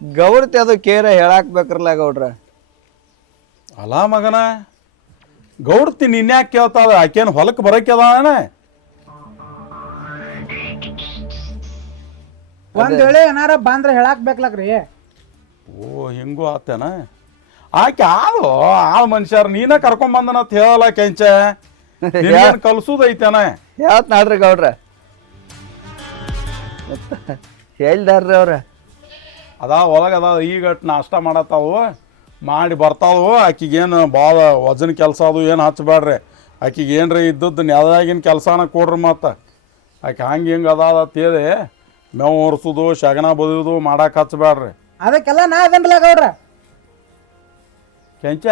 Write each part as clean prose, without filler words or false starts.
ಗೌಡ್ತಿ ಅದು ಕೇರ ಹೇಳಾಕ್ಬೇಕ್ರಲ್ಲ ಗೌಡ್ರ. ಅಲ್ಲ ಮಗನ ಗೌಡ್ತಿ ನಿನ್ಯಾಕೆ ಕೇಳ್ತಾಳ? ಆಕೇನು ಹೊಲಕ್ಕೆ ಬರೋಕೆ ಅದಾನ? ಒಂದ್ ವೇಳೆ ಏನಾರ ಬಂದ್ರ ಹೇಳಾಕ್ಬೇಕ್ಲಕ್ರಿ. ಓ ಹಿಂಗೂ ಆತೇನ? ಆಕೆ ಆಳು ಮನುಷ್ಯರು ನೀನ ಕರ್ಕೊಂಬಂದನಂತ ಹೇಳಲ್ಲ ಕೆಂಚ. ಕಲ್ಸುದೈತೇನ? ಯಾವತ್ ನಾಡ್ರಿ ಗೌಡ್ರ ಹೇಳ್ದಾರ್ರಿ ಅವ್ರ. ಅದ ಒಳಗದ ಈಗ ನಾಷ್ಟ ಮಾಡತ್ತಾವು, ಮಾಡಿ ಬರ್ತಾವು. ಆಕಿಗೇನು ಭಾಳ ವಜನ್ ಕೆಲಸ ಅದು ಏನು ಹಚ್ಚಬೇಡ್ರಿ. ಆಕಿಗೆ ಏನ್ರಿ ಇದ್ದದ್ದು ನೆಲದಾಗಿನ ಕೆಲಸನ ಕೊಡ್ರಿ. ಮತ್ತು ಆಕೆ ಹಂಗೆ ಹಿಂಗೆ ಅದಾದತ್ತೇಳಿ ಮೇವು ಒರೆಸೋದು ಶಗನ ಬದಿಯೋದು ಮಾಡಕ್ಕೆ ಹಚ್ಚಬೇಡ್ರಿ. ಅದಕ್ಕೆಲ್ಲ ನಾ ಅದನ್ರಲ್ಲ ಗೌಡ್ರ. ಕೆಂಚ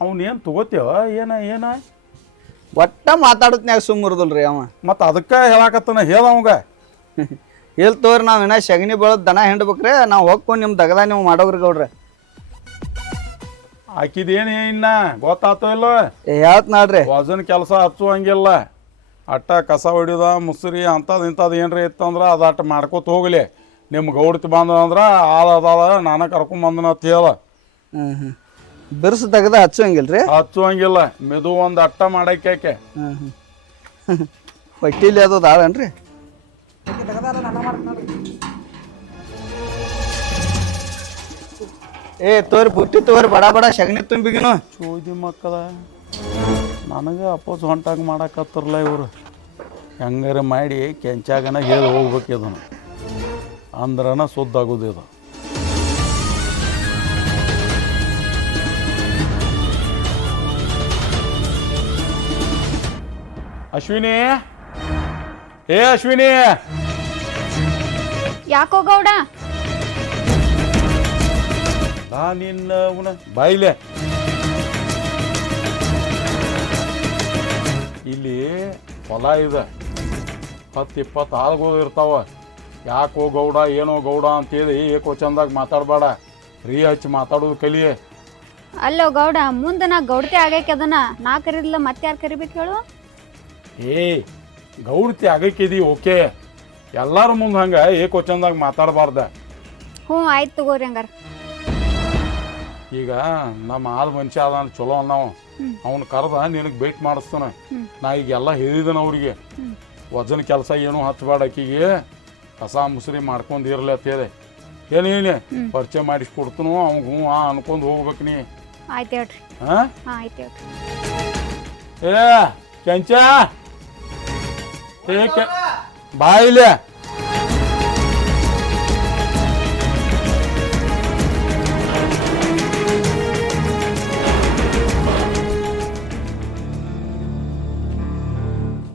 ಅವನೇನು ತಗೋತೇವ ಏನ ಒಟ್ಟ ಮಾತಾಡತ್ನ್ಯಾಗ ಸುಮ್ಮರ್ದಲ್ರಿ ಅವ. ಮತ್ತು ಅದಕ್ಕೆ ಹೇಳಾಕತ್ತನ ಹೇಳವಂಗ. ಇಲ್ ತೋರಿ ನಾವ್ ಇನ್ನ ಶಗನಿ ಬೆಳದ್ ದನ ಹಿಂಡ್ಬೇಕ್ರಿ. ನಾವು ಹೋಗ್ಕೊಂಡು ನಿಮ್ಮ ದಗದ ನೀವು ಮಾಡೋಗ್ರಿ ಗೌಡ್ರ. ಆಕಿದೇನು ಇನ್ನ ಗೊತ್ತಾತೋ ಇಲ್ಲೋ? ಯಾವತ್ ನಾಡ್ರಿ ವಜನ್ ಕೆಲಸ ಹಚ್ಚುವಂಗಿಲ್ಲ. ಅಟ್ಟ ಕಸ ಹೊಡಿಯೋದ ಮುಸ್ರಿ ಅಂಥದ್ದು ಇಂಥದ್ದು ಏನ್ರಿ ಇತ್ತಂದ್ರೆ ಅದು ಅಟ್ಟ ಮಾಡ್ಕೊತ ಹೋಗ್ಲಿ. ನಿಮ್ಮ ಗೌಡ್ತಿ ಬಂದಂದ್ರೆ ಅದಾದ ನಾನು ಕರ್ಕೊಂಬಂದನ ಅಂತ ಹೇಳ. ಬಿರ್ಸ್ ತೆಗ್ದ ಹಚ್ಚುವಂಗಿಲ್ರಿ? ಹಚ್ಚುವಂಗಿಲ್ಲ. ಮೆದು ಒಂದು ಅಟ್ಟ ಮಾಡಕ್ಕೆ. ಹೊಟ್ಟಿಲಿ ಅದು ದಾಳನ್ರಿ? ಏ ತೋರಿ ಬುಟ್ಟಿ ತೋರಿ ಬಡ ಬಡ ಶಗನಿ ತುಂಬಿಗಿನು. ಚೋದಿ ಮಕ್ಕಳ ನನಗೆ ಅಪೋಸ್ ಹೊಂಟಾಗ ಮಾಡಕತ್ತಿರಲ್ಲ ಇವರು. ಹೆಂಗಾರ ಮಾಡಿ ಕೆಂಚಾಗನ ಹೇಳಿ ಹೋಗ್ಬೇಕು ಇದನ್ನು, ಅಂದ್ರನ ಸುದ್ದಾಗೋದು ಇದು. ಅಶ್ವಿನಿ, ಏ ಅಶ್ವಿನಿ. ಯಾಕೋ ಗೌಡ? ನಿನ್ನ ಬಾಯಿಲೆ ಇಲ್ಲಿ ಹೊಲ ಇದೆ, 10-20 ಆಳುಗಳು ಇರ್ತಾವ. ಯಾಕೋ ಗೌಡ ಏನೋ ಗೌಡ ಅಂತೇಳಿ ಏಕೋ ಚಂದಾಗ ಮಾತಾಡಬೇಡ. ರೀ ಹಚ್ಚಿ ಮಾತಾಡೋದು ಕಲಿ. ಅಲ್ಲೋ ಗೌಡ, ಮುಂದೆ ನಾ ಗೌಡತೆ ಆಗೈಕೆ ಅದನ್ನ ನಾ ಕರೀದಿಲ್ಲ ಮತ್ತೆ ಯಾರು ಕರಿಬೇಕು ಹೇಳು? ಏ ಗೌಡತಿ ಆಗಕ್ಕಿದಿ ಓಕೆ, ಎಲ್ಲಾರು ಮುಂದೆ ಹಂಗೆ ಏಕೋ ಚಂದಾಗ ಮಾತಾಡಬಾರ್ದ. ಹ್ಞೂ ಆಯ್ತು ತಗೋರಿ ಹಂಗಾರ. ಈಗ ನಮ್ಮ ಆಳು ಮನುಷ್ಯ ಅದ ಚಲೋ ನಾವು ಅವ್ನು ಕರೆದ ನಿನಗೆ ಭೇಟಿ ಮಾಡಿಸ್ತಾನೆ. ನಾ ಈಗ ಎಲ್ಲ ಹೇಳಿದನ ಅವ್ರಿಗೆ, ವಜನ್ ಕೆಲಸ ಏನೂ ಹಚ್ಚಬೇಡ, ಆಕಿಗೆ ಕಸ ಮುಸ್ರಿ ಮಾಡ್ಕೊಂಡು ಇರಲಿ ಅಂತ ಹೇಳಿ ಏನೇನೆ ಪರಿಚಯ ಮಾಡಿಸ್ಕೊಡ್ತನು. ಅವ್ಗೆ ಹ್ಞೂ ಅನ್ಕೊಂಡು ಹೋಗ್ಬೇಕು ನೀ. ಆಯ್ತು ಹೇಳ್ರಿ. ಹಾಂ ಆಯ್ತು ಹೇಳ್ರಿ. ಏ ಕೆಂಚ ಏ ಬಾಯಿಲೆ.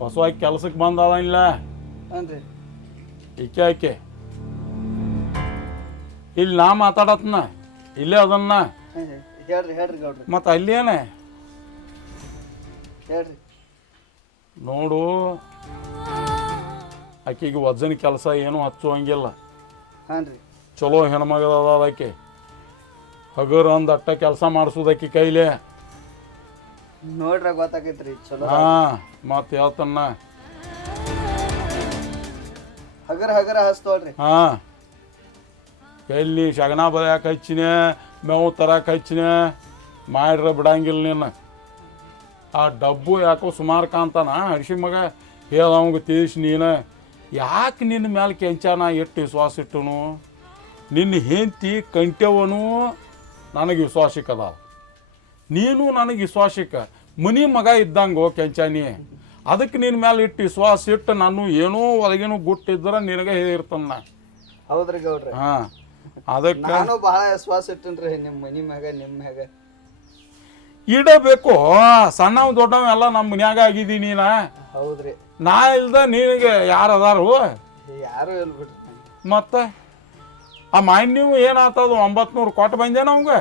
ಹೊಸವಾಗಿ ಕೆಲ್ಸಕ್ಕೆ ಬಂದಾಳ ಇಲ್ಲ ಈಕೆ ಇಲ್ಲಿ ನಾ ಮಾತಾಡತ್ನ ಇಲ್ಲೇ ಅದನ್ನ ಮತ್ತು ಅಲ್ಲೇನೆ ನೋಡು. ಆಕೆಗೆ ವಜನ್ ಕೆಲಸ ಏನೂ ಹಚ್ಚುವಂಗಿಲ್ಲ. ಚಲೋ ಹೆಣ್ಮಗದ ಆಕೆ. ಹಗರ್ ಅಂದ್ ಅಟ್ಟ ಕೆಲಸ ಮಾಡಿಸೋದಕ್ಕೆ ಕೈಲೇ ನೋಡ್ರ ಗೊತ್ತಾಗೈತ್ರಿ ಚಲೋ. ಹಾ ಮತ್ತೆ ಹೇಳ್ತನ್ನ ಹಗರ ಹಸ್ತೋಳ್ರಿ. ಹಾ ಎಲ್ಲಿ ಶಗನ ಬರೆಯಕ್ಕೆ ಹಚ್ಚಿನ ಮೇವು ತರಕ್ಕೆ ಹಚ್ಚಿನ ಮಾಡ್ರ ಬಿಡಂಗಿಲ್ಲ ನೀನು. ಆ ಡಬ್ಬು ಯಾಕೋ ಸುಮಾರು ಕಾಂತಾನ ಹಡ್ಸಿ ಮಗ ಹೇಳವಂಗೆ ತಿಳಿಸಿ ನೀನು. ಯಾಕೆ ನಿನ್ನ ಮೇಲೆ ಕೆಂಚಾನ ಎಷ್ಟು ವಿಶ್ವಾಸ ಇಟ್ಟನು? ನಿನ್ನ ಹೆಂಡತಿ ಕಂಟ್ಯವನು ನನಗೆ ವಿಶ್ವಾಸಕ್ಕದ, ನೀನು ನನಗೆ ವಿಶ್ವಾಸಕ್ಕೆ ಮನಿ ಮಗ ಇದ್ದಂಗೋ ಕೆಂಚಾನಿ. ಅದಕ್ಕೆ ನಿನ್ನ ಮೇಲೆ ಇಟ್ಟು ವಿಶ್ವಾಸ ಇಟ್ಟು ನಾನು ಏನೋ ಒಳಗೇನು ಗುಟ್ಟಿದ್ರೆ ನಿನಗೆ ಹೇಳಿರ್ತಾನ. ಹೌದ್ರಿ ಗೌಡ್ರಿ. ಹಾಂ ಅದಕ್ಕೆ ನಾನು ಬಹಳ ವಿಶ್ವಾಸ ಇಟ್ಟನ್ರಿ ನಿಮ್ಮ ಮನಿ ಮ್ಯಾಗ ನಿಮ್ಮ ಮ್ಯಾಗ. ಇಡಬೇಕು. ಸಣ್ಣವ್ ದೊಡ್ಡವ್ ಎಲ್ಲ ನಮ್ಮ ಮನ್ಯಾಗ ಆಗಿದ್ದೀನಿ ನಾ. ಹೌದ್ರಿ. ನಾ ಇಲ್ದ ನಿನಗೆ ಯಾರು ಅದಾರು? ಯಾರು ಇಲ್ಲ ಬಿಡ್ರಿ. ಮತ್ತೆ ಆ ಮಾಯಿನ್ ನೀವು ಏನಾಗ್ತದ 900 ಕೊಟ್ಟು ಬಂದೇನ ಅವಂಗ?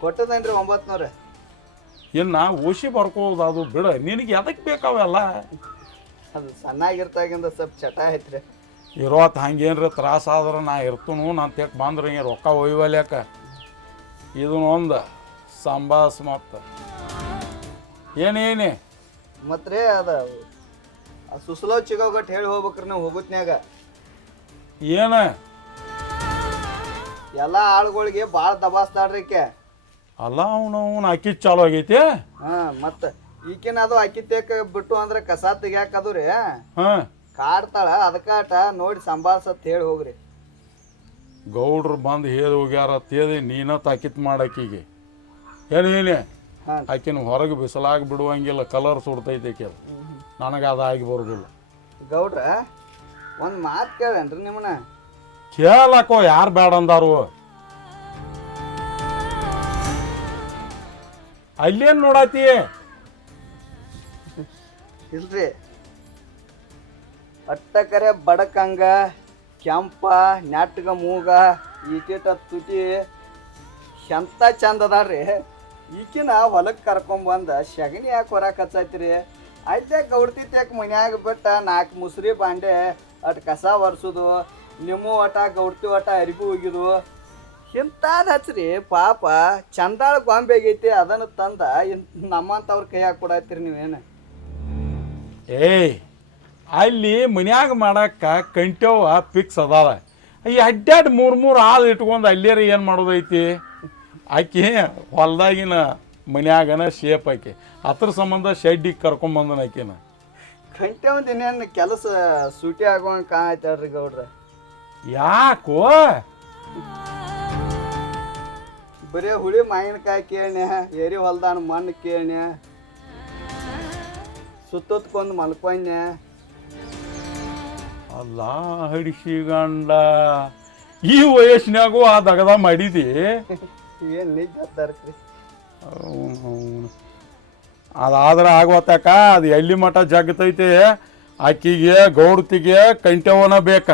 ಕೊಟ್ಟದೇನ್ರಿ 900. ಇನ್ನು ಓಶಿ ಬರ್ಕೋದು ಅದು ಬಿಡ. ನಿನಗೆ ಎದಕ್ಕೆ ಬೇಕಾವೆಲ್ಲ? ಅದು ಸಣ್ಣಾಗಿರ್ತಾಗಿಂದ ಸ್ವಲ್ಪ ಚಟ ಐತ್ರಿ. ಇರೋತ್ ಹಂಗೇನ್ರಿ ತ್ರಾಸ ಆದ್ರೆ ನಾ ಇರ್ತನು. ನಾನು ತೆಕ್ ಬಂದ್ರೆ ಹಿಂಗೆ ರೊಕ್ಕ ಒಯ್ವಲ್ಯಾಕ ಇದನ್ನೊಂದು ಸಂಭಾಸ್. ಮತ್ತು ಏನೇನೆ ಮತ್ರಿ ಅದ ಸುಸ್ಲೋ ಚಿಗೋಗಟ್ಟು ಹೇಳಿ ಹೋಗ್ಬೇಕ್ರಿ ನಾವು ಹೋಗುತ್ನ್ಯಾಗ. ಏನ ಎಲ್ಲ ಆಳುಗಳಿಗೆ ಭಾಳ ದಬಾಸ್ತಾಳ್ರಿ ಈಕೆ. ಅಲ್ಲ ಅವನು ಅಕ್ಕಿ ಚಾಲು ಆಗೈತಿ. ಮತ್ತೆ ಈಕಿನ ಅದು ಅಕ್ಕಿ ತೇಕ ಬಿಟ್ಟು ಅಂದ್ರೆ ಕಸ ತೆಗ್ಯಾಕದು ರೀ ಹಾಂ ಕಾಡ್ತಾಳ, ಅದಕ್ಕಾಟ ನೋಡಿ ಸಂಭಾಳ್ಸತ್ ಹೇಳಿ ಹೋಗ್ರಿ. ಗೌಡ್ರು ಬಂದು ಹೇಳಿ ಹೋಗ್ಯಾರ ತೇದಿ ನೀನ ತಾಕಿತ್ ಮಾಡಾಕಿಗೆ ಏನೇನೆ ಆಕಿನ ಹೊರಗೆ ಬಿಸಿಲಾಗಿ ಬಿಡುವಂಗಿಲ್ಲ, ಕಲರ್ ಸುಡ್ತೈತೆ ಆಕೆ. ನನಗೆ ಅದಾಗಿ ಬರೋದಿಲ್ಲ. ಗೌಡ್ರ ಒಂದು ಮಾತು ಕೇಳೇನ್ರಿ ನಿಮ್ಮನ್ನ? ಕೇಳಕ್ಕೋ ಯಾರು ಬೇಡ ಅಂದಾರು. ಅಲ್ಲೇನು ನೋಡಾತಿ? ಇಲ್ರಿ ಅಟ್ಟಕರೆ ಬಡಕಂಗ ಕೆಂಪ ನೆಟ್ಗ ಮೂಗ ಈಕಿಟ ತುಟಿ ಎಂತ ಚಂದ ಅದಾಳ್ರಿ. ಈಕಿನ ಹೊಲಕ್ಕೆ ಕರ್ಕೊಂಬಂದ ಸಗಣಿ ಯಾಕೆ ಹೊರಕ್ಕೆ ಹಚ್ಚೈತ್ರಿ? ಅಲ್ಲೇ ಗೌಡ್ತಿ ತೇಕ್ ಮನ್ಯಾಗ ಬಿಟ್ಟ 4 ಮುಸ್ರಿ ಬಾಂಡೆ ಅಟ್ ಕಸ ಒರೆಸೋದು, ನಿಮ್ಮ ಒಟ ಗೌಡ್ತಿ ಒಟ ಅರಿಬಿ ಹೋಗಿದು ಇಂಥದ್ದು ಹಚ್ರಿ. ಪಾಪ ಚಂದಾಳ ಗೊಂಬೆ ಆಗೈತಿ, ಅದನ್ನು ತಂದ ನಮ್ಮಂತವ್ರ ಕೈಯಾಗ ಕೊಡತ್ತೀರಿ ನೀವೇನು? ಏಯ್ ಅಲ್ಲಿ ಮನ್ಯಾಗ ಮಾಡಕ್ಕ ಕಂಟ್ಯವ ಫಿಕ್ಸ್ ಅದಾವ. ಈ ಅಡ್ಡಾಡಿ 3 ಆಳು ಇಟ್ಕೊಂಡು ಅಲ್ಲೇರ ಏನು ಮಾಡೋದೈತಿ? ಆಕಿ ಹೊಲ್ದಾಗಿನ ಮನ್ಯಾಗನ ಶೇಪ್ ಆಕಿ, ಅದ್ರ ಸಂಬಂಧ ಶೆಡ್ಡಿಗೆ ಕರ್ಕೊಂಬಂದನ ಆಕಿನ. ಗಂಟೆ ಒಂದು ಇನ್ನೇನು ಕೆಲಸ ಸೂಟಿ ಆಗುವಂಗೆ ಕಾಣೈತಲ್ರಿ ಗೌಡ್ರ. ಯಾಕೋ ಬರೀ ಹುಳಿ ಮಾವಿನಕಾಯಿ ಕೇಳ್ನೆ, ಏರಿ ಹೊಲ್ದಾನ ಮಣ್ಣು ಕೇಳ್ನೆ, ಸುತ್ತೊತ್ಕೊಂದು ಮಲ್ಕೊಂಡೆ. ಅಲ್ಲ ಹಡಿಸಿಗಂಡ ಈ ವಯಸ್ಸಿನಾಗೂ ಆ ದಗದ ಮಾಡಿದಿ? ಏನು ನಿಜ ತರ್ಕ್ರಿ. ಅದಾದ್ರೆ ಆಗೋತಕ ಅದು ಎಲ್ಲಿ ಮಠ ಜಗ್ತೈತಿ. ಆಕಿಗೆ ಗೌಡ್ತಿಗೆ ಕಂಟ್ಯವನ ಬೇಕ.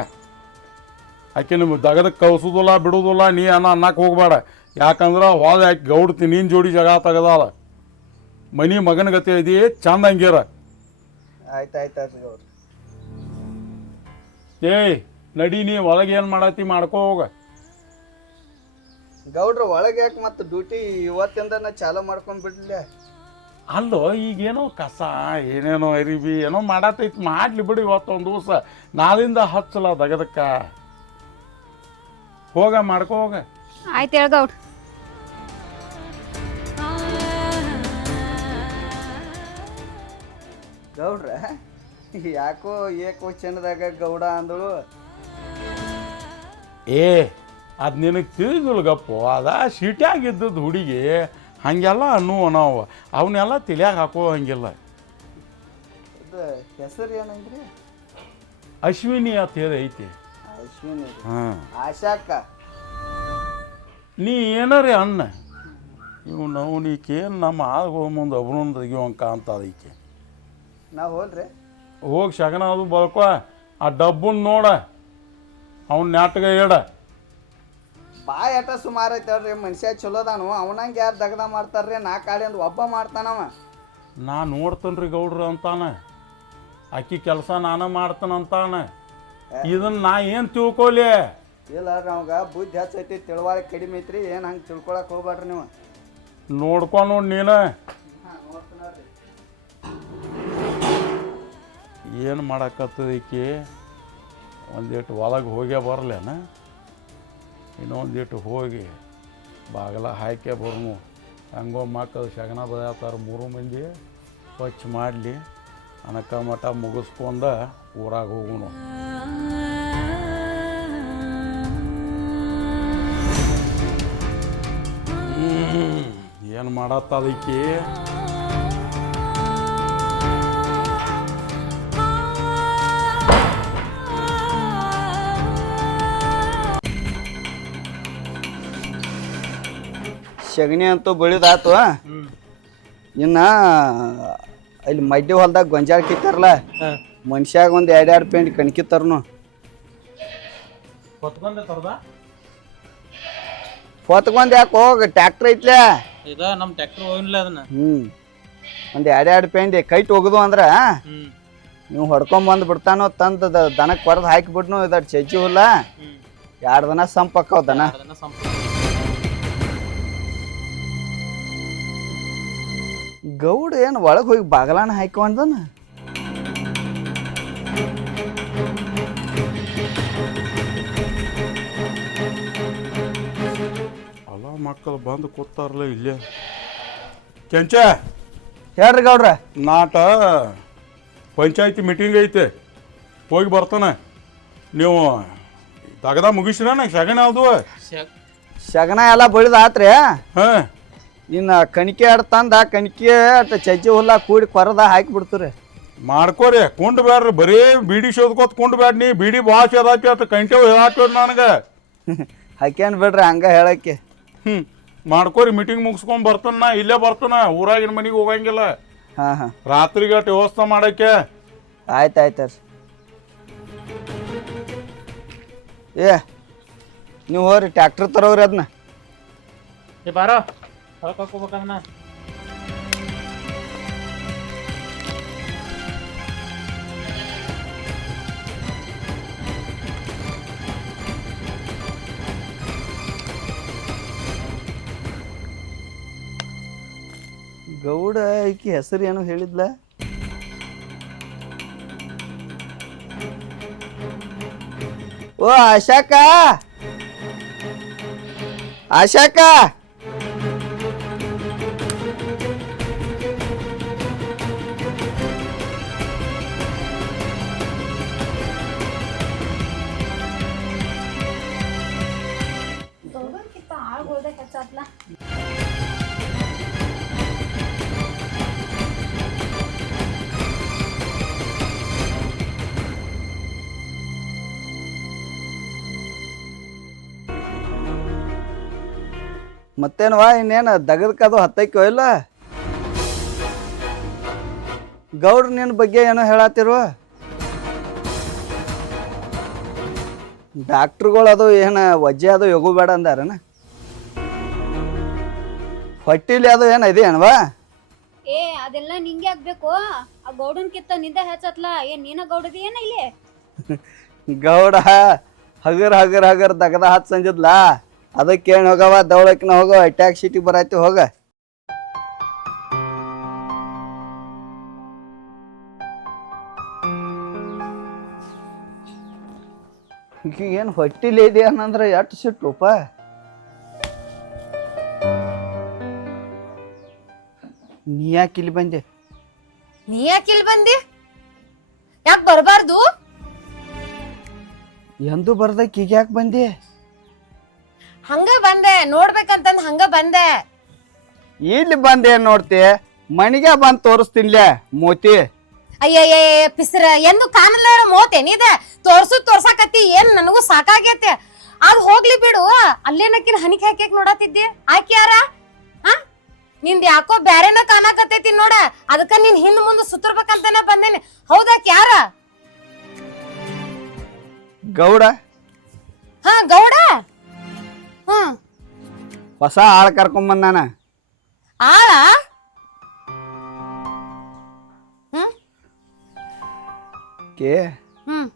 ಆಕೆ ನಿಮ್ಗೆ ದಗದಕ್ಕೆ ಕಳ್ಸೋದಿಲ್ಲ ಬಿಡೋದಿಲ್ಲ, ನೀ ಅನ್ನಕ್ಕೆ ಹೋಗ್ಬೇಡ. ಯಾಕಂದ್ರೆ ಹೋದ ಆಕೆ ಗೌಡ್ತಿ ನೀನು ಜೋಡಿ ಜಗ ತೆಗದಾಳ. ಮನಿ ಮಗನ ಗತಿ ಐತಿ, ಚಂದ ಹಂಗಿರ. ಆಯ್ತಾಯ್ತಾಯ್ತು ಗೌಡ್ರ. ಏಯ್ ನಡಿ, ನೀ ಒಳಗೆ ಏನು ಮಾಡತ್ತಿ ಮಾಡ್ಕೋ ಹೋಗ. ಗೌಡ್ರ ಒಳಗೆ ಯಾಕೆ ಮತ್ತೆ ಡ್ಯೂಟಿ ಇವತ್ತಿಂದ ಚಾಲು ಮಾಡ್ಕೊಂಡ್ ಬಿಡ್ಲಿ? ಅಲ್ಲೋ ಈಗೇನೋ ಕಸ ಏನೇನೋ ಅರಿಬಿ ಏನೋ ಮಾಡತೈತಿ, ಮಾಡ್ಲಿ ಬಿಡು. ಇವತ್ತೊಂದು ದಿವಸ ನಾಳಿಂದ ಹಚ್ಚಲ ದಗದಕ್ಕ. ಹೋಗ ಮಾಡ್ಕೋ ಹೋಗ. ಆಯ್ತು ಹೇಳ ಗೌಡ್. ಗೌಡ್ರ ಯಾಕೋ ಏಕವಚನದಾಗ ಗೌಡ ಅಂದಳು? ಏ ಅದು ನಿನಗೆ ತಿಳಿದಿಲ್ಲ ಗಪ್ಪು. ಅದ ಸಿಟಿಯಾಗಿದ್ದದ್ದು ಹುಡುಗಿ ಹಾಗೆಲ್ಲ ಅನ್ನುವ ನಾವು ಅವನ್ನೆಲ್ಲ ತಿಳಿಯಾಗ ಹಾಕೋ ಹಂಗಿಲ್ಲ. ಅದು ಹೆಸರು ಏನಂದ್ರಿ? ಅಶ್ವಿನಿ ಅಂತ ಹೇಳಿ ಐತಿ. ಅಶ್ವಿನಿ? ಹಾಂ. ಆಶಾಕ್ಕ? ನೀ ಏನಾರೇ ಅನ್ನ ಇವು ನಾವು ನೀಕೇನು ನಮ್ಮ ಆಗ ಮುಂದೆ ಒಬ್ಬನೊಂದು ತೆಗಿವಂಕ ಅಂತ ಅದಕ್ಕೆ ನಾವು ಹೋಲ್ರಿ ಹೋಗಿ ಶಗನ ಅದು ಬಳ್ಕೊ. ಆ ಡಬ್ಬನ್ ನೋಡ, ಅವ್ನ ನಾಟಕ ಹೇಳ. ಬಾಯ್ ಅಟ ಸುಮಾರು ಐತಲ್ರಿ, ಮನುಷ್ಯ ಚಲೋದಾನು. ಅವನಂಗೆ ಯಾರು ದಗದ ಮಾಡ್ತಾರ್ರಿ? 4 ಕಾಳಿಂದ ಒಬ್ಬ ಮಾಡ್ತಾನವ. ನಾ ನೋಡ್ತೇನೆ ರೀ ಗೌಡ್ರು ಅಂತಾನ. ಆಕಿ ಕೆಲಸ ನಾನು ಮಾಡ್ತಾನಂತಾನ. ಇದನ್ನ ನಾ ಏನು ತಿಳ್ಕೊಲಿ? ಇಲ್ಲ ಅವಾಗ ಬುದ್ಧಿ ಹೆಚ್ಚೈತಿ, ತಿಳುವಳಿಕೆ ಕಡಿಮೆ ಐತ್ರಿ. ಏನು ಹಂಗೆ ತಿಳ್ಕೊಳಕ್ಕೆ ಹೋಗ್ಬೇಡ್ರಿ ನೀವು. ನೋಡ್ಕೊಂಡು ನೀನು ಏನು ಮಾಡಕತ್ತದ ಈಕಿ? ಒಂದಿಟ್ಟು ಒಳಗೆ ಹೋಗೇ ಬರಲೇನ? ಇನ್ನೊಂದಿಟ್ಟು ಹೋಗಿ ಬಾಗಲ ಹಾಕೇ ಬರ್ನು. ಹಂಗೋ ಮಕ್ಕಳು ಶಗನ ಬದತಾರ 3 ಮಂದಿ ಸ್ವಚ್ಛ ಮಾಡಲಿ. ಅನಕ ಮಠ ಮುಗಿಸ್ಕೊಂಡ ಊರಾಗ ಹೋಗುನು. ಏನು ಮಾಡತ್ತದಕ್ಕೆ? ಸಗಣಿ ಅಂತೂ ಬೆಳೆದಾತು. ಇನ್ನು ಇಲ್ಲಿ ಮಡ್ಡಿ ಹೊಲ್ದಾಗ ಗೊಂಜಾಳ ಕಿತ್ತಾರಲ್ಲ, ಮನುಷ್ಯಾಗ ಒಂದು 2 ಪೇಂಟ್ ಕಣ್ಕಿತ್ತಾರನು. ಹೊತ್ಕೊಂಡ್ ಯಾಕೆ ಹೋಗ, ಟ್ಯಾಕ್ಟ್ರ್ ಐತ್ಲ ಇದ ನಮ್ಮ ಟ್ರ್ಯಾಕ್ಟರ್ ಹೋಗಿಲ್ಲ ಅದನ್ನ. ಒಂದು 2 ಪೇಂಟ್ ಕೈಟ್ ಹೋಗುದು ಅಂದ್ರೆ ನೀವು ಹೊಡ್ಕೊಂಬಂದು ಬಿಡ್ತಾನೋ, ತಂದು ದನಕ್ಕೆ ಕೊರದು ಹಾಕಿಬಿಟ್ನು. ಇದಾಡ್ ಚಚ್ಚಿ ಹುಲ್ಲ 2 ದಿನ ಸಂಪಕ್ಕಾವ ದನ. ಗೌಡ ಏನು ಒಳಗೆ ಹೋಗಿ ಬಾಗಲಾನ ಹಾಕೊಂಡನ? ಮಕ್ಕಳು ಬಂದು ಕೂತಾರಲ್ಲ ಇಲ್ಲೇ ಕೆಂಚ ಹೇಳ್ರಿ ಗೌಡ್ರ. ನಾಟ ಪಂಚಾಯತಿ ಮೀಟಿಂಗ್ ಐತೆ ಹೋಗಿ ಬರ್ತಾನೆ. ನೀವು ತಗದ ಮುಗಿಸಿನ ಸಗಣಿ ಅದು ಶಗನ ಎಲ್ಲ ಬಳಿದ ಆತ್ರಿ. ಹಾಂ ಇನ್ನು ಕಣಿಕೆ ತಂದ ಕಣಿಕೆ ಅಟ್ ಚಜ್ಜಿ ಹುಲ್ಲ ಕೂಡಿ ಕೊರದ ಹಾಕಿ ಬಿಡ್ತೀರಿ. ಮಾಡ್ಕೋರಿ ಕುಂಡು ಬ್ಯಾಡ್ರಿ, ಬರೀ ಬೀಡಿ ಶೋದ್ಕೋತ ಕುಂಡು ಬ್ಯಾಡ. ನೀ ಬೀಡಿ ಭಾಳ ಸೇದಾಕಿ ಅಷ್ಟು ಕಂಟೆ ಹೇಳಾಕ್ಬೇಡ ನನಗೆ. ಹಾಕೇನ್ ಬಿಡ್ರಿ ಹಂಗ ಹೇಳಕ್ಕೆ. ಮಾಡ್ಕೋರಿ ಮೀಟಿಂಗ್ ಮುಗಿಸ್ಕೊಂಡ್ ಬರ್ತಾನ. ನಾ ಇಲ್ಲೇ ಬರ್ತಾನ, ಊರಾಗಿನ ಮನೆಗೆ ಹೋಗಂಗಿಲ್ಲ. ಹಾಂ ಹಾಂ ರಾತ್ರಿಗೆ ಅಷ್ಟು ವ್ಯವಸ್ಥೆ ಮಾಡಕ್ಕೆ. ಆಯ್ತು ಆಯ್ತು ರೀ. ಏ ನೀವು ಹೋಗ್ರಿ ಟ್ಯಾಕ್ಟ್ರ್ ತರೋರಿ ಅದನ್ನ. ಏ ಬಾರೋ ಹೊಳಕ್ ಹಾಕೋಬೇಕನ್ನ. ಗೌಡ ಈಕಿ ಹೆಸರು ಏನು ಹೇಳಿದ್ಲ? ಓ ಆಶಾಕ, ಆಶಾಕ ಮತ್ತೇನವಾ ಇನ್ನೇನು ದಗದಕ್ಕದು ಹತ್ತೈಕೋ ಇಲ್ಲ? ಗೌಡ್ರ ನಿನ್ನ ಬಗ್ಗೆ ಏನೋ ಹೇಳತ್ತಿರುವ? ಡಾಕ್ಟ್ರುಗಳು ಅದು ಏನು ವಜ್ಜೆ ಅದು ಯೋಗು ಬೇಡ ಅಂದಾರನ? ಹೊಟ್ಟಿಲಿ ಅದು ಏನು ಇದೇನವಾ? ಏ ಅದೆಲ್ಲ ನಿಂಗೆ ಆಗ್ಬೇಕು. ಆ ಗೌಡನ್ ಕಿತ್ತ ನಿಂದ ಹೆಚ್ಚತ್ಲ. ಏನ್ ನೀನ ಗೌಡದಿ ಏನ ಇಲ್ಲಿ? ಗೌಡ ಹಗರ್ ಹಗರ್ ಹಗರ್ ದಗದ ಹತ್ತು ಸಂಜಿದ್ಲಾ, ಅದಕ್ಕೇನು ಹೋಗವ ದೌಳಕಿನ ಹೋಗೋ ಅಟ್ಯಾಕ್ ಸಿಟಿ ಬರೈತಿ ಹೋಗ. ಏನು ಹೊಟ್ಟಿಲಿ ಇದೆ ಅನ್ನಂದ್ರೆ ಎಷ್ಟು ಸಿಟ್ಟುಪ್ಪ. ನೀ ಯಾಕೆ ಇಲ್ಲಿ ಬಂದೆ? ನೀ ಯಾಕೆ ಇಲ್ಲಿ ಬಂದಿ? ಯಾಕೆ ಬರಬಾರ್ದು? ಎಂದು ಬರ್ದಕ್ಕೆ ಈಗ ಯಾಕೆ ಬಂದೆ? ಹಂಗ ಬಂದೆ, ನೋಡ್ಬೇಕಂತಂದ್ ಹಂಗ ಬಂದೆ. ಇಲ್ಲಿ ಬಂದೆ ನೋಡ್ತಿ, ಮನಿಗೆ ಬಂದು ತೋರಿಸ್ತೀನಿಲೆ ಮೋತಿ. ಅಯ್ಯಯ್ಯ ಪಿಸ್ರ ಎಂದು ಕಾಣಲ್ಲ ಮೋತೇನಿದ ತೋರ್ಸಾಕತ್ತಿ. ಏನ್ ನನಗೂ ಸಾಕಾಗೈತೆ. ಅದ್ ಹೋಗ್ಲಿ ಬಿಡು. ಅಲ್ಲೇನಕ್ಕಿನ ಹನಿಕೆ ಹಾಕ್ಯಾಕ ನೋಡತ್ತಿದ್ದೆ? ಆಕಿ ಯಾರ? ನಿಂದ ಯಾಕೋ ಬ್ಯಾರೇನ ಕಾಣಕತ್ತೈತಿ ನೋಡ. ಅದಕ್ಕ ನೀನ್ ಹಿಂದ್ ಮುಂದೆ ಸುತ್ತಿರ್ಬೇಕಂತಾನೆ ಬಂದೇನೆ. ಹೌದಾಕಿ ಯಾರ? ಗೌಡ. ಹಾ ಗೌಡ. ಹ್ಮ್ ಹೊಸ ಆಳ ಕರ್ಕೊಂಬಂದಾನ. ಆಳ? ಹ್ಮ್ ಕೇ ಹ್ಮ್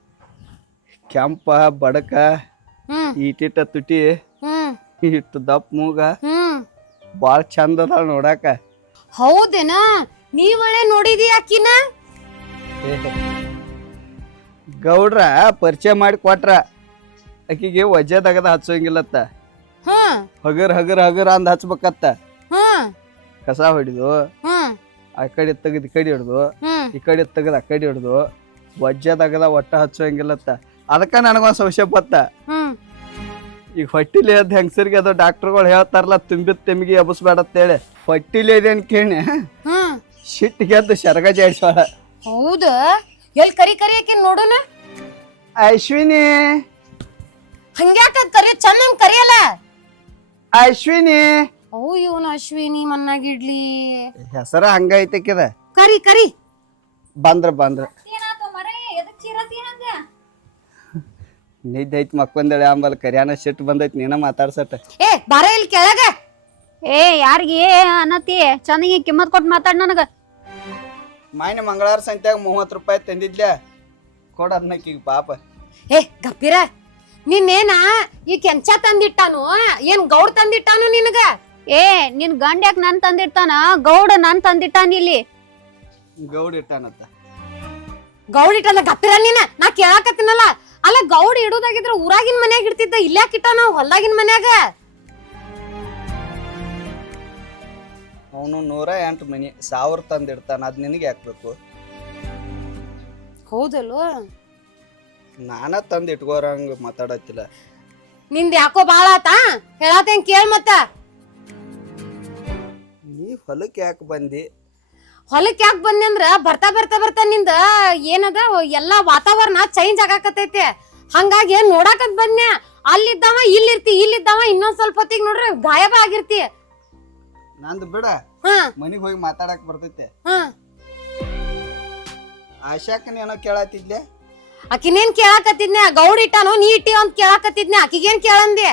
ಕೆಂಪ ಬಡಕ ಹ್ಮ್ ಈಟಿಟ ತುಟಿ ಹ್ಮ್ ಇಟ್ಟು ದಪ್ಪ ಮೂಗ ಹ್ಮ್ ಭಾಳ ಚಂದ ಅದಾಳ ನೋಡಾಕ. ಹೌದೇನ? ನೀವಳೆ ನೋಡಿದಿ ಆಕಿನ? ಗೌಡ್ರ ಪರಿಚಯ ಮಾಡಿ ಕೊಟ್ರ. ಆಕಿಗೆ ವಜ್ಜೆ ತಗದ ಹಚ್ಚೋಂಗಿಲ್ಲತ್ತ. ಹ್ಮ್ ಹಗರ್ ಹಗರ್ ಹಗರ್ ಅಂದ್ ಹಚ್ಬೇಕತ್ತ. ಹ್ಮ್ ಕಸ ಹೊಡಿದು ಹ್ಮ್ ಆ ಕಡೆ ತೆಗದ್ ಈ ಕಡೆ ಹಿಡ್ದು, ಹ್ಮ್ ಈ ಕಡೆ ತೆಗದ್ ಆ ಕಡೆ ಹಿಡ್ದು ವಜ್ಜೆ ತಗದ ಒಟ್ಟ ಹಚ್ಚೋಂಗಿಲ್ಲತ್ತ. ಅದಕ್ಕ ನನಗೊಂದ್ ಸಂಶಯ ಬತ್ತ. ಹ್ಮ್ ಈಗ ಹೊಟ್ಟಿಲಿ ಅದ್ ಹೆಂಗಸರಿಗೆ ಅದು ಡಾಕ್ಟರ್ಗಳು ಹೇಳ್ತಾರಲ್ಲ, ತುಂಬಿದ ತೆಮಿಗೆ ಎಬ್ಬಿಸ್ಬೇಡತ್ತೇಳಿ. ಹೊಟ್ಟಿಲಿ ಇದೆ ಕೇಳಿ ಹ್ಮ್ ಸಿಟ್ಟಿಗೆ ಎದ್ದು ಶರಗ ಜಾಡ್ಸೋಳ. ಹೌದ? ಎಲ್ ಕರಿ ಕರಿ ಆಕಿ ನೋಡೋಣ. ಅಶ್ವಿನಿ, ಹಂಗ್ಯಾಕ ಕರಿ ಚಂದಂಗ್ ಕರಿಯಲ್ಲ? ಅಶ್ವಿನಿ ಅವು ಇವನು ಅಶ್ವಿನಿ ಮನ್ನಾಗಿಡ್ಲಿ ಹೆಸರ ಹಂಗ ಐತಕ್ಕಿದ. ಕರಿ ಕರಿ ಬಂದ್ರ ಏನಾತು ಮರೆ ಎದಕ್ ಚೀರತಿ ಹಂಗ? ನಿದ್ದೆ ಐತಿ ಮಕ್ಕೊಂದೇಳಿ ಆಂಬಲ್ ಕರಿಯಾನ ಸಿಟ್ಟು ಬಂದೈತಿ ನೀನ ಮಾತಾಡ್ಸಟ. ಏ ಬಾರ ಇಲ್ಲಿ ಕೆಳಗ. ಏ ಯಾರಿಗೆ ಅನ್ನತಿ? ಚಂದಿಗೆ ಕಿಮ್ಮತ್ ಕೊಟ್ಟು ಮಾತಾಡ್ ನನಗ. ಮಾಯ್ನ ಮಂಗಳವಾರ ಸಂತ್ಯಾಗ 30 ರೂಪಾಯಿ ತಂದಿದ್ಲೆ ಕೊಡದ್ನಕ್ಕೀಗ ಪಾಪ. ಏ ಗಪ್ಪಿರ, ನಿನ್ನೇನ ಈ ಕೆಂಚ ತಂದಿಟ್ಟಾನು? ಏನ್ ಗೌಡ್ ತಂದಿಟ್ಟಾನು ನಿನಗ? ಏ ನಿನ್ ಗಂಡ ಯಾಕೆ ನನ್ ತಂದಿಟ್ಟಾನ? ಗೌಡ ನನ್ ತಂದಿಟ್ಟಾನ ಇಲ್ಲಿ. ಗೌಡ್ ಇಟ್ಟಾನತ್ತ. ಗೌಡ್ ಇಟ್ಟಲ್ಲ ಗಪ್ಪಿರ ನೀನ. ನಾ ಕೇಳಾಕತ್ತಿನಲ್ಲ. ಅಲ್ಲ ಗೌಡ್ ಇಡೋದಾಗಿದ್ರ ಊರಾಗಿನ ಮನ್ಯಾಗ ಇಡ್ತಿದ್ದ, ಇಲ್ಯಾಕ ಇಟ್ಟಾನ ಹೊಲ್ದಾಗಿನ ಮನ್ಯಾಗ? ಅವನು 108 ಮನಿ 1000 ತಂದಿಡ್ತಾನ, ಅದು ನಿನಗೆ ಯಾಕಬೇಕು? ಹೌದಲ್ವ? ನಾನ ತಂದು ಇಟ್ಕೋರಂಗ ಮಾತಾಡತ್ತಿಲ್ಲ. ನಿಂದ ಯಾಕೋ ಬಾಳ ಆತಾ ಹೇಳತ್ತೇನ್ ಕೇಳ್ ಮತ್ತ. ನೀ ಹೊಲಕ್ಕೆ ಯಾಕೆ ಬಂದಿ? ಹೊಲಕ್ ಯಾಕೆ ಬಂದೆ ಅಂದ್ರ ಬರ್ತಾ ಬರ್ತಾ ಬರ್ತಾ ನಿಂದ ಏನದ ಎಲ್ಲಾ ವಾತಾವರಣ ಚೇಂಜ್ ಆಗಾಕತೈತಿ. ಹಂಗಾಗಿ ನೋಡಾಕತ್ ಬಂದ್ನ್ಯಾ. ಅಲ್ಲಿದ್ದವ ಇಲ್ಲಿದ್ದವ ಇನ್ನೊಂದ್ ಸ್ವಲ್ಪ ಹೊತ್ತಿಗೆ ನೋಡ್ರಿ ಗಾಯಬ ಆಗಿರ್ತಿ. ನಂದು ಬಿಡ, ಹಾ ಮನಿಗೆ ಹೋಗಿ ಮಾತಾಡಕ್ ಬರ್ತೈತೆ. ಹಾ ಆಶಾಕನ ಏನೋ ಕೇಳತ್ತಿದ್ಲೆ. ಆಕಿನೇನ್ ಕೇಳಾಕತ್ತಿದ್ನ್ಯಾ? ಗೌಡ ಇಟ್ಟಾನೋ ನೀ ಇಟ್ಟಿ ಅಂತ ಕೇಳಾಕತ್ತಿದ್ನ್ಯಾ. ಆಕಿಗೇನ್ ಕೇಳಂದೆ?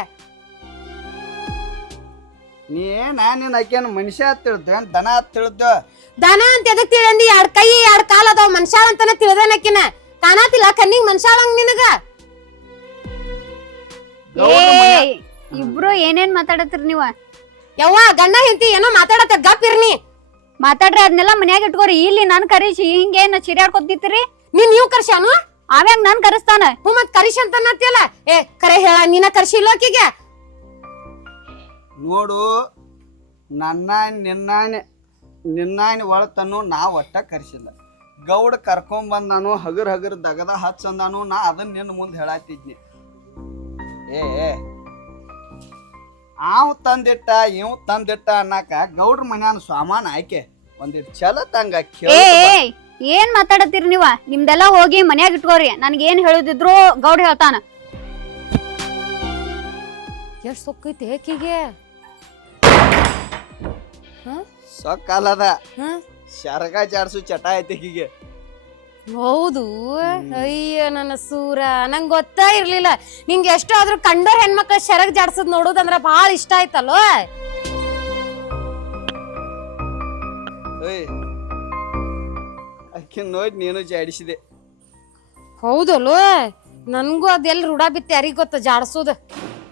ನೀ ನಿನ್ನ ಆಕೇನು ಮನುಷ್ಯ ಹತ್ ತಿಳಿದ್ದೆ, ದನ ಹತ್ ತಿಳಿದ್ದ? ದನ ಅಂತ ಎದಕ್ ತಿಳಂದಿ? 2 ಕೈ 2 ಕಾಲ ಅದಾವ, ಮನುಷ್ಯಾಳ ಅಂತಾನೆ ತಿಳಿದೇನಕಿನ. ಕಾಣತಿಲ್ಲ ಕಣ್ಣಿಗ್ ಮನುಷ್ಯಾಳಂಗ್ ನಿನಗ? ಇಬ್ರು ಏನೇನ್ ಮಾತಾಡತ್ರಿ ನೀವ? ಯವ್ವ ಗಂಡ ಹೆಂಡತಿ ಏನೋ ಮಾತಾಡತ್ತ, ಗಪ್ಪಿರ್ನಿ. ಮಾತಾಡ್ರಿ, ಅದನ್ನೆಲ್ಲ ಮನ್ಯಾಗ ಇಟ್ಕೋರಿ. ಇಲ್ಲಿ ನಾನ್ ಕರಿಸಿ ಹಿಂಗೇನ್ ಚಿರಿಯಾಡ್ಕೊತಿತ್ರಿ? ನೀವು ಕರ್ಸಾನು? ಅವ್ಯಾಂಗ ನಾನ್ ಕರೆಸ್ತಾನ? ಮತ್ ಕರಿಸಿ ಅಂತ ಅನ್ನತ್ತಿಯಲ್ಲ. ಕರೆ ಹೇಳ, ನೀನ ಕರ್ಸಿಲ್ಲ ಆಕಿಗೆ? ನೋಡು, ನಿನ್ನಾನಿ ಒಳತನು ನಾ ಒಟ್ಟ ಕರ್ಸಿಲ್ಲ. ಗೌಡ ಕರ್ಕೊಂಬಂದಾನು, ಹಗರ್ ದಗದ ಹಚ್ಚಂದಾನು, ನಾ ಅದನ್ನ ನಿನ್ನ ಮುಂದೆ ಹೇಳತ್ತಿದ್ನಿ. ಆವ್ ತಂದಿಟ್ಟ ಇವ್ ತಂದಿಟ್ಟ ಅನ್ನಕ ಗೌಡ್ರ ಮನ್ಯಾನ ಸಾಮಾನ ಆಯ್ಕೆ ಒಂದಿಟ್ಟು ಚಲ ತಂಗ. ಏನ್ ಮಾತಾಡತ್ತೀರಿ ನೀವ? ನಿಮ್ದೆಲ್ಲ ಹೋಗಿ ಮನ್ಯಾಗ ಇಟ್ಕೋರಿ. ನನ್ಗೇನ್ ಹೇಳುದಿದ್ರು ಗೌಡ ಹೇಳ್ತಾನ. ಎಷ್ಟ್ ಸೊಕ್ಕೈತಿ ಆಕಿಗೆ? ಸೊಕ್ಕಲ್ಲದ, ಶರಗ ಜಾಡ್ಸು ಚಟ ಐತಿ ಆಕಿಗೆ. ಹೌದು? ಅಯ್ಯ ನನ್ನ ಸೂರ, ನಂಗ್ ಗೊತ್ತಾ ಇರ್ಲಿಲ್ಲ. ನಿಂಗೆ ಎಷ್ಟಾದ್ರೂ ಕಂಡೋರ್ ಹೆಣ್ಮಕ್ಳ ಶರಗ್ ಜಾಡ್ಸದ್ ನೋಡೋದಂದ್ರ ಬಾಳ ಇಷ್ಟ ಆಯ್ತಲ್ವ? ಅಕ್ಕಿ ನೋಡಿ ನೀನು ಜಾಡಿಸಿದೆ. ಹೌದಲ್ವ? ನನ್ಗೂ ಅದೆಲ್ಲ ರೂಢ ಬಿತ್ತು, ಯಾರಿಗ್ ಗೊತ್ತ ಜಾಡ್ಸೋದು.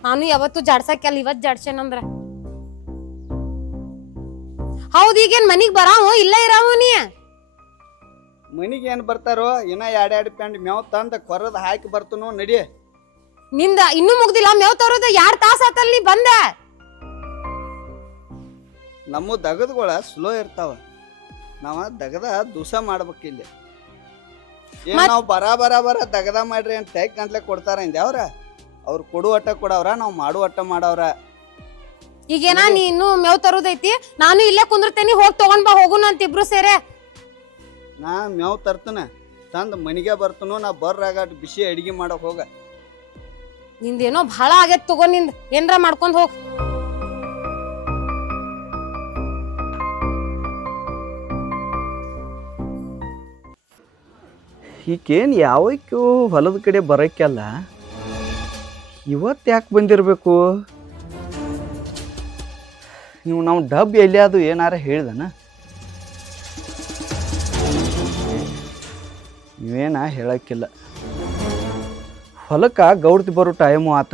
ನಾನು ಯಾವತ್ತು ಜಾಡ್ಸಕ್ಕೆಲ್ಲ, ಇವತ್ ಜಾಡ್ಸೇನಂದ್ರ. ಹೌದ್, ಈಗೇನ್ ಮನಿಗ್ ಬರಾವು ಇಲ್ಲ ಇರಾವು ನೀ? ಮನಿಗೆ ಏನ್ ಬರ್ತಾರೋ? ಇನ್ನ 2 ಪೆಂಡ್ ಮೇವ್ ತಂದ ಕೊರದ ಹಾಕಿ ಬರ್ತನು, ನಡಿ. ನಿಂದ ಇನ್ನೂ ಮುಗ್ದಿಲ್ಲ ಮೇವ್ ತರೋದ? 2 ತಾಸ ಆತಲ್ ನೀ ಬಂದ. ನಮ್ಮ ದಗದ್ಗಳ ಸ್ಲೋ ಇರ್ತಾವ, ನಾವ ದಗದ ದೂಸ ಮಾಡ್ಬೇಕಿಲ್ಲ. ಏನ್ ನಾವ್ ಬರ ದಗದ ಮಾಡ್ರಿ ಅಂತ ತೆಗ್ ಗಂಟ್ಲೆ ಕೊಡ್ತಾರ ಇಂದ ಅವ್ರು ಕೊಡು ಒಟ್ಟ ಕೊಡವ್ರ, ನಾವ್ ಮಾಡು ಒಟ್ಟ ಮಾಡವ್ರ. ಈಗೇನಾ ನೀ ಇನ್ನು ಮೇವ್ ತರೋದೈತಿ? ನಾನು ಇಲ್ಲೇ ಕುಂದಿರ್ತೇನಿ, ಹೋಗಿ ತಗೊಂಡ್ ಬಾ, ಹೋಗುನ ಅಂತ ಇಬ್ರು ಸೇರೆ. ನಾ ಮೇವ್ ತರ್ತನ, ತಂದ ಮನಿಗೆ ಬರ್ತನು. ನಾ ಬರ್ರಾಗ ಬಿಸಿ ಅಡಿಗೆ ಮಾಡಕ್ ಹೋಗ. ನಿಂದೇನೋ ಭಾಳ ಆಗೈತ್ ತಗೋ, ನಿಂದ ಏನ್ರ ಮಾಡ್ಕೊಂಡ್ ಹೋಗ್. ಈಕೇನು ಯಾವಕ್ಕೂ ಹೊಲದ ಕಡೆ ಬರೋಕ್ಕಲ್ಲ, ಇವತ್ತು ಯಾಕೆ ಬಂದಿರಬೇಕು? ನೀವು ನಾವು ಡಬ್ ಎಲ್ಲಿ ಅದು ಏನಾರ ಹೇಳಿದನ? ನೀವೇನ ಹೇಳಕ್ಕಿಲ್ಲ. ಹೊಲಕ್ಕೆ ಗೌಡ್ತಿ ಬರೋ ಟೈಮು ಆತ.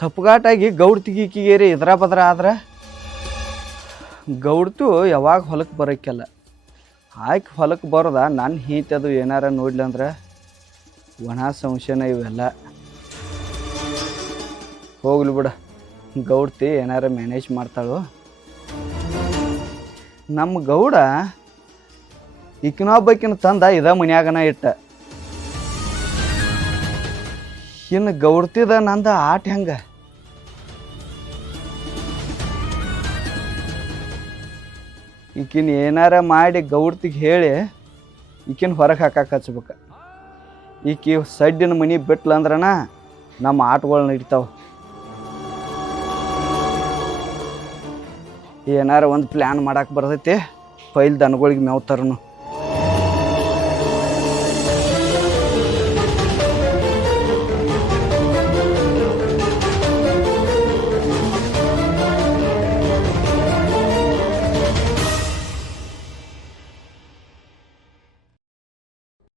ತಪ್ಪುಗಾಟಾಗಿ ಗೌಡ್ತಿಗೆ ಈಕಿಗೇರಿ ಇದ್ರ ಬದ್ರ ಆದ್ರೆ ಗೌಡ್ತು ಯಾವಾಗ ಹೊಲಕ್ಕೆ ಬರೋಕ್ಕಲ್ಲ. ಆಯ್ಕೆ ಹೊಲಕ್ಕೆ ಬರೋದ ನನ್ನ ಹೀತದು ಏನಾರ ನೋಡ್ಲಂದ್ರೆ ಒಣ ಸಂಶಯನ ಇವೆಲ್ಲ. ಹೋಗ್ಲಿ ಬಿಡ, ಗೌಡ್ತಿ ಏನಾರ ಮ್ಯಾನೇಜ್ ಮಾಡ್ತಾಳು. ನಮ್ಮ ಗೌಡ ಈಕಿನೊಬ್ಬಕಿನ ತಂದ ಇದ ಮನ್ಯಾಗನ ಇಟ್ಟ. ಇನ್ನು ಗೌಡ್ತಿದ ನಂದ ಆಟ ಹೆಂಗ? ಈಕಿನ ಏನಾರ ಮಾಡಿ ಗೌಡ್ತಿಗೆ ಹೇಳಿ ಈಕಿನ ಹೊರಗೆ ಹಾಕಕ್ಕೆ ಹಚ್ಬೇಕು. ಈಕಿ ಸಡ್ಡಿನ ಮನೆ ಬಿಟ್ಲಂದ್ರನ ನಮ್ಮ ಆಟಗಳು ನಡೀತಾವ. ಏನಾರ ಒಂದು ಪ್ಲ್ಯಾನ್ ಮಾಡಕ್ಕೆ ಬರ್ತೈತಿ. ಪೈಲ್ ದನಗಳಿಗೆ ಮೇವ್ ತರನು.